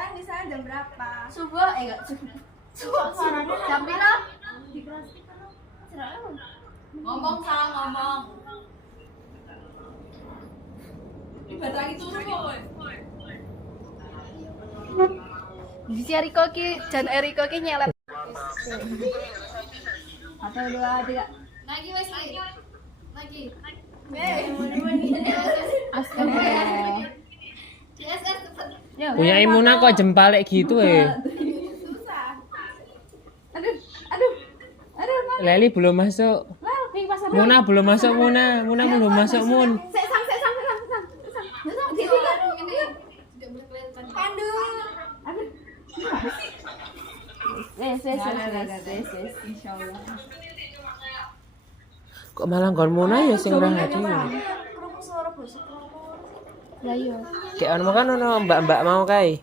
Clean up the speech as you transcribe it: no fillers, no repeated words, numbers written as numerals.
Sekarang di sana jam berapa? Subuh, enggak subuh. Suaranya jam pira? Di kelas kita lo. Ngomong salah ngomong. Ibadah itu kok. Bisa Riko ki, Jan Eriko ki nyelet. Atau 2, 3. Lagi wes lagi. Lagi. Astaga. Di SS cepet. Punya Imuna kok jempalek gitu Susah. Aduh, aduh. Aduh, Mas. Leli belum masuk. Ning pas Muna belum masuk Muna belum masuk Mun. Sesam. Ini tidak boleh kelihatan. Pandu. Aduh. Wes. Insyaallah. Kok malah nggon Muna ya sing ora hadir. Kerupuk suara busuk. Lah iya. Kayak ono kan ono mbak-mbak mau kae.